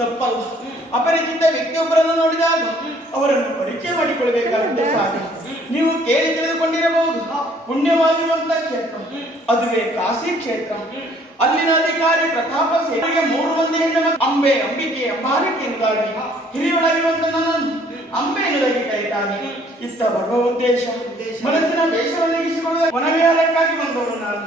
ತಪ್ಪಲ್ಲ. ಅಪರಿಚಿತ ವ್ಯಕ್ತಿಯೊಬ್ಬರನ್ನು ನೋಡಿದಾಗ ಅವರನ್ನು ಪರಿಚಯ ಮಾಡಿಕೊಳ್ಬೇಕಾಗುತ್ತೆ ಸಾಧ್ಯ. ನೀವು ಕೇಳಿ ತಿಳಿದುಕೊಂಡಿರಬಹುದು, ಪುಣ್ಯವಾಗಿರುವಂತ ಕ್ಷೇತ್ರ ಅದುವೇ ಕಾಶಿ ಕ್ಷೇತ್ರ. ಅಲ್ಲಿನ ಅಧಿಕಾರಿ ಪ್ರತಾಪ ಸೇನೆಗೆ 3 ಮಂದಿ ಹೆಣ್ಣು ಅಂಬೆ, ಅಂಬಿಕೆ, ಅಂಬಾಲಿಕೆ ಎನ್ನುವುದಾಗಿ ಹಿರಿಯೊಳಗಿರುವಂತ ನನ್ನನ್ನು ಅಂಬೆ ಎನ್ನುವುದಾಗಿ ಕರೀತಾನೆ. ಇತ್ತ ಬರುವ ಉದ್ದೇಶ ಮನಸ್ಸಿನ ಬೇಸರ ನೀಗಿಸಿಕೊಳ್ಳುವ ಮನವಿಹಾರಕ್ಕಾಗಿ ಬಂದವರು ನಾನು.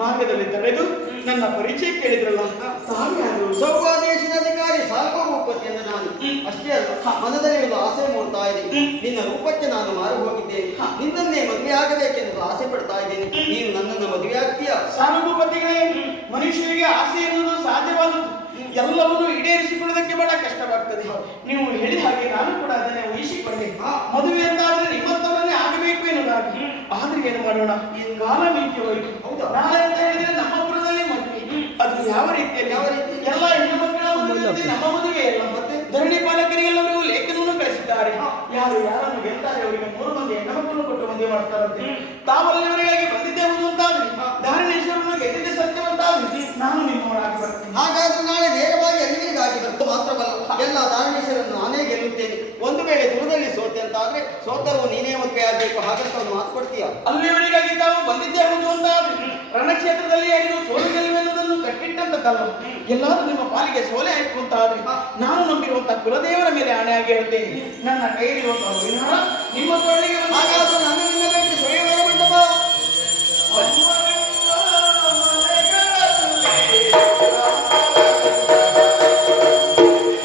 ಮಾರ್ಗದಲ್ಲಿ ತಡೆದು ನನ್ನ ಪರಿಚಯ ಕೇಳಿದ್ರಲ್ಲ, ತಾವ್ಯಾರು? ಸೌಭಾದೇಶದ ಅಧಿಕಾರಿ ಸಾಲ್ಭೂಪತಿ ಎಂದು ನಾನು. ಅಷ್ಟೇ ಅಲ್ಲ, ಮನದಲ್ಲಿ ಒಂದು ಆಸೆ ಮೂಡ್ತಾ ಇದೆ. ನಿನ್ನ ರೂಪಕ್ಕೆ ನಾನು ಮಾರು ಹೋಗಿದ್ದೇನೆ. ನಿನ್ನನ್ನೇ ಮದುವೆ ಆಗಬೇಕೆಂದು ಆಸೆ ಪಡ್ತಾ ಇದ್ದೇನೆ. ನೀನು ನನ್ನನ್ನು ಮದುವೆ ಆಗ್ತೀಯಾ? ಸಾನುಭೂಪತಿಗಳೇ, ಮನುಷ್ಯರಿಗೆ ಆಸೆ ಎನ್ನುವುದು ಸಾಧ್ಯವಾದದ್ದು. ಎಲ್ಲವನ್ನೂ ಈಡೇರಿಸಿಕೊಳ್ಳುವುದಕ್ಕೆ ಬಹಳ ಕಷ್ಟವಾಗ್ತದೆ. ನೀವು ಹೇಳಿದ ಹಾಗೆ ನಾನು ಕೂಡ ಅದನ್ನೇ ಊಹಿಸಿಕೊಂಡೆ. ಮದುವೆ ಅಂತಾದ್ರೆ ನಿಮ್ಮಂತವರನ್ನೇ ಆಗಬೇಕು ಎನ್ನುವುದಾಗಿ. ಆದ್ರೆ ಏನು ಮಾಡೋಣ, ಕಾಲ ಮಿತಿ ಹೋಯಿತು. ನಾಳೆ ಅಂತ ಹೇಳಿದ್ರೆ ನಮ್ಮ ಪುರದಲ್ಲಿ ಮದುವೆ. ಅದು ಯಾವ ರೀತಿಯಲ್ಲಿ? ಎಲ್ಲ ಹೆಣ್ಣು ಮಕ್ಕಳ ಮದುವೆ ನಮ್ಮ ಮದುವೆ ಅಲ್ಲ. ಮತ್ತೆ ಧರಣಿ ಪಾಲಕರಿಗೆಲ್ಲರಿಗೂ ಲೇಖನವನ್ನು ಕಳಿಸಿದ್ದಾರೆ. ಯಾರು ಯಾರನ್ನು ಗೆಲ್ತಾರೆ ಅವರಿಗೆ 3 ಮಂದಿ ಹೆಣ್ಣು ಮಕ್ಕಳು ಕೊಟ್ಟು ಮದುವೆ ಮಾಡ್ತಾರಂತೆ. ತಾವಲ್ಲಿವರೆಗಾಗಿ ಬಂದಿದ್ದೇವುದು ಅಂತಾದ್ರೆ, ಧಾರಣೇಶ್ವರನ್ನು ಗೆದ್ದಿದ್ದೆ ಸತ್ಯವಂತಾದ್ರೆ ನಾನು ನಿಮ್ಮವರಾಗಿ ಬರ್ತೀನಿ. ಹಾಗಾದ್ರೆ ನಾಳೆ ನೇರವಾಗಿ ಅಲ್ಲಿಗಾಗಿ ಬರ್ತದೆ ಮಾತ್ರವಲ್ಲ, ಎಲ್ಲ ಧಾರಣೇಶ್ವರನ್ನು ನಾನೇ ಗೆಲ್ಲುತ್ತೇನೆ. ಒಂದು ವೇಳೆ ದೂರದಲ್ಲಿ ಸೋತೆ ಅಂತ ಆದ್ರೆ ಸೋತರು ನೀನೇ ಮದುವೆ ಆಗ್ಬೇಕು, ಹಾಗಂತ ಒಂದು ಮಾತು ಕೊಡ್ತೀಯ? ಅಲ್ಲಿಯವರಿಗಾಗಿ ತಾವು ಬಂದಿದ್ದೇ ಹೌದು ಅಂತ ರಣಕ್ಷೇತ್ರದಲ್ಲಿ ಆಡಿದ ಸೋಲು ಗೆಲ್ಲುವೆನ್ನುವುದನ್ನು ಕಟ್ಟಿಟ್ಟಂತದ್ದಲ್ಲ. ಎಲ್ಲಾದ್ರೂ ನಿಮ್ಮ ಪಾಲಿಗೆ ಸೋಲೆ ಆಯ್ತು ಅಂತ ಆದ್ರೆ ನಾನು ನಂಬಿರುವಂತಹ ಕುಲದೇವರ ಮೇಲೆ ಆಣೆಯಾಗಿ ಹೇಳ್ತೇನೆ. ನನ್ನ ಕೈಲಿರುವಂತಹ ನಿಮ್ಮ ಕೊಳ್ಳಿಗೆ ಹಾಗಾದ್ರೂ ನನ್ನ